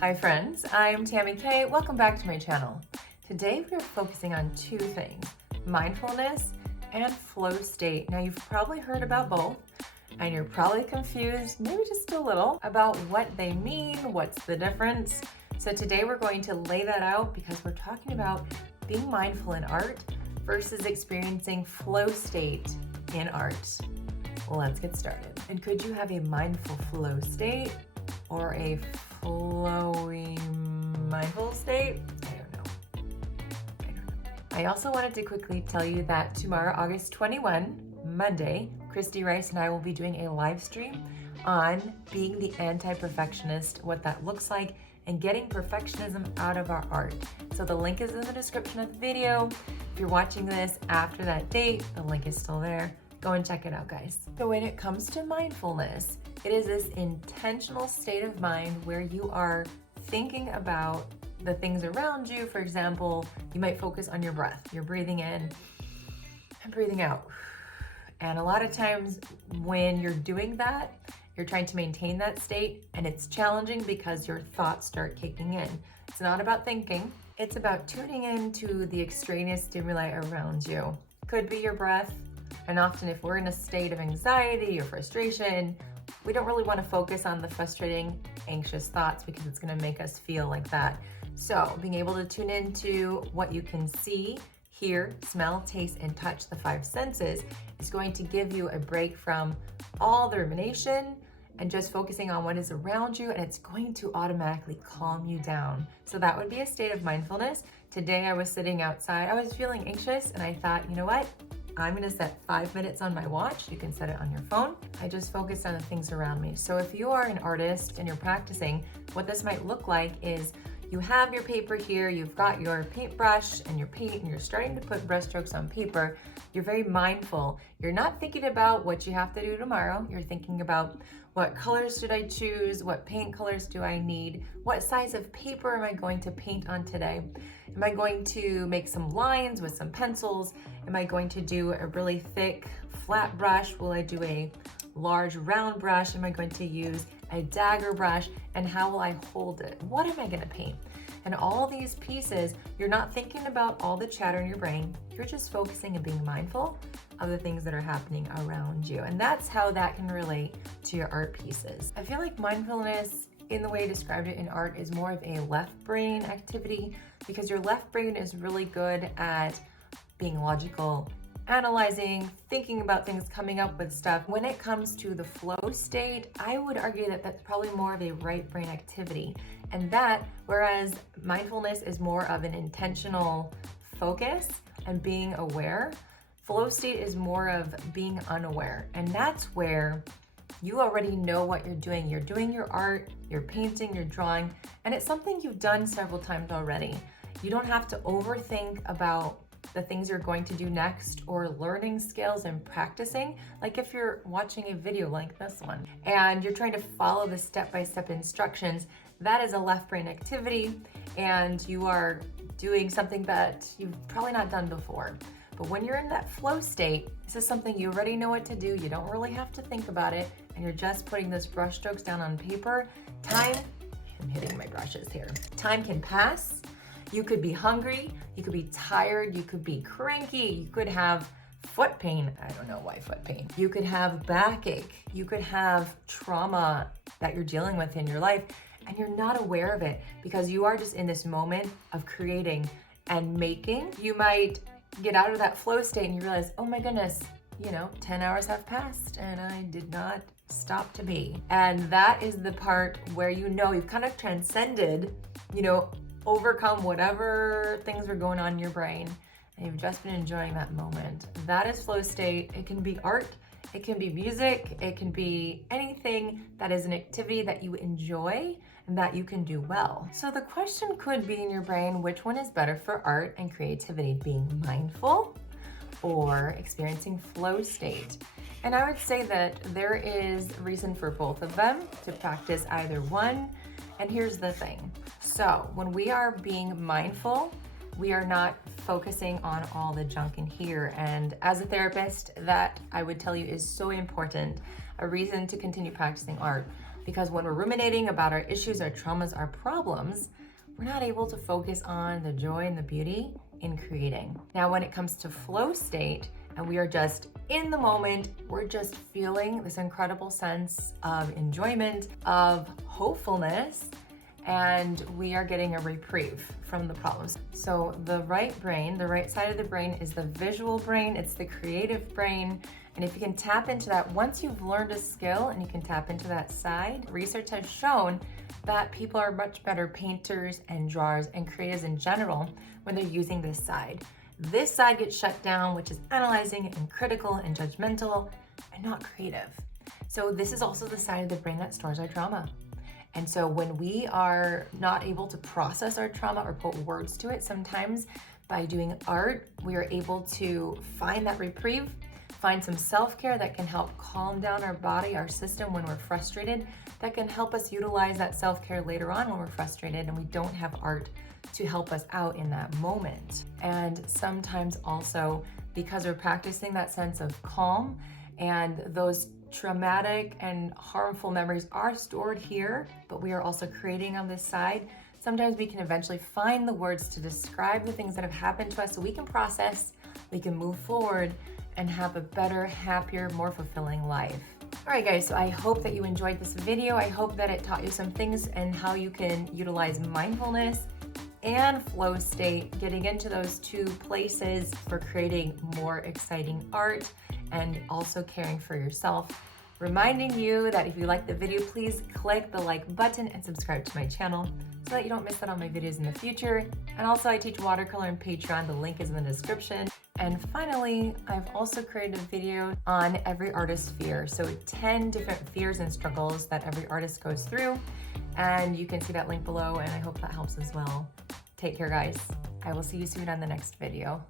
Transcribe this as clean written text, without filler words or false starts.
Hi friends, I'm Tammy Kay. Welcome back to my channel. Today we're focusing on two things, mindfulness and flow state. Now you've probably heard about both and you're probably confused, maybe just a little, about what they mean, what's the difference. So today we're going to lay that out because we're talking about being mindful in art versus experiencing flow state in art. Let's get started. And could you have a mindful flow state or a flowing mindful state? I don't know. I also wanted to quickly tell you that tomorrow, August 21, Monday, Christy Rice and I will be doing a live stream on being the anti-perfectionist, what that looks like, and getting perfectionism out of our art. So the link is in the description of the video. If you're watching this after that date, the link is still there. Go and check it out, guys. So when it comes to mindfulness, it is this intentional state of mind where you are thinking about the things around you. For example, you might focus on your breath. You're breathing in and breathing out. And a lot of times when you're doing that, you're trying to maintain that state, and it's challenging because your thoughts start kicking in. It's not about thinking, it's about tuning into the extraneous stimuli around you. Could be your breath, and often if we're in a state of anxiety or frustration, we don't really want to focus on the frustrating, anxious thoughts because it's going to make us feel like that. So being able to tune into what you can see, hear, smell, taste, and touch, the five senses, is going to give you a break from all the rumination and just focusing on what is around you, and it's going to automatically calm you down. So that would be a state of mindfulness. Today I was sitting outside, I was feeling anxious, and I thought, you know what? I'm gonna set 5 minutes on my watch. You can set it on your phone. I just focused on the things around me. So if you are an artist and you're practicing, what this might look like is you have your paper here, you've got your paintbrush and your paint, and you're starting to put brushstrokes on paper. You're very mindful. You're not thinking about what you have to do tomorrow. You're thinking about what colors should I choose? What paint colors do I need? What size of paper am I going to paint on today? Am I going to make some lines with some pencils? Am I going to do a really thick flat brush? Will I do a large round brush? Am I going to use a dagger brush? And how will I hold it? What am I gonna paint? And all these pieces, you're not thinking about all the chatter in your brain. You're just focusing and being mindful of the things that are happening around you. And that's how that can relate to your art pieces. I feel like mindfulness, in the way I described it in art, is more of a left brain activity because your left brain is really good at being logical, analyzing, thinking about things, coming up with stuff. When it comes to the flow state, I would argue that that's probably more of a right brain activity. And that, whereas mindfulness is more of an intentional focus and being aware, flow state is more of being unaware. And that's where you already know what you're doing. You're doing your art, you're painting, you're drawing, and it's something you've done several times already. You don't have to overthink about the things you're going to do next or learning skills and practicing. Like if you're watching a video like this one and you're trying to follow the step-by-step instructions, that is a left brain activity and you are doing something that you've probably not done before. But when you're in that flow state, this is something you already know what to do. You don't really have to think about it, and you're just putting those brush strokes down on paper. I'm hitting my brushes here. Time can pass. You could be hungry, you could be tired, you could be cranky, you could have foot pain. I don't know why foot pain. You could have backache, you could have trauma that you're dealing with in your life, and you're not aware of it because you are just in this moment of creating and making. You might get out of that flow state and you realize, oh my goodness, 10 hours have passed and I did not stop to be. And that is the part where you've kind of transcended, overcome whatever things are going on in your brain, and you've just been enjoying that moment. That is flow state. It can be art, it can be music, it can be anything that is an activity that you enjoy and that you can do well. So the question could be in your brain, which one is better for art and creativity, being mindful or experiencing flow state? And I would say that there is reason for both of them to practice either one. And here's the thing. So when we are being mindful, we are not focusing on all the junk in here. And as a therapist, that I would tell you is so important, a reason to continue practicing art. Because when we're ruminating about our issues, our traumas, our problems, we're not able to focus on the joy and the beauty in creating. Now, when it comes to flow state, and we are just in the moment, we're just feeling this incredible sense of enjoyment, of hopefulness, and we are getting a reprieve from the problems. So the right brain, the right side of the brain is the visual brain, it's the creative brain. And if you can tap into that, once you've learned a skill and you can tap into that side, research has shown that people are much better painters and drawers and creatives in general when they're using this side. This side gets shut down, which is analyzing and critical and judgmental and not creative. So this is also the side of the brain that stores our trauma. And so when we are not able to process our trauma or put words to it, sometimes by doing art, we are able to find that reprieve, find some self-care that can help calm down our body, our system when we're frustrated, that can help us utilize that self-care later on when we're frustrated and we don't have art to help us out in that moment. And sometimes also because we're practicing that sense of calm and those traumatic and harmful memories are stored here, but we are also creating on this side. Sometimes we can eventually find the words to describe the things that have happened to us so we can process, we can move forward and have a better, happier, more fulfilling life. All right, guys, so I hope that you enjoyed this video. I hope that it taught you some things and how you can utilize mindfulness and flow state, getting into those two places for creating more exciting art and also caring for yourself. Reminding you that if you like the video, please click the like button and subscribe to my channel so that you don't miss out on my videos in the future. And also I teach watercolor and Patreon, the link is in the description. And finally, I've also created a video on every artist's fear. So 10 different fears and struggles that every artist goes through. And you can see that link below, and I hope that helps as well. Take care, guys. I will see you soon on the next video.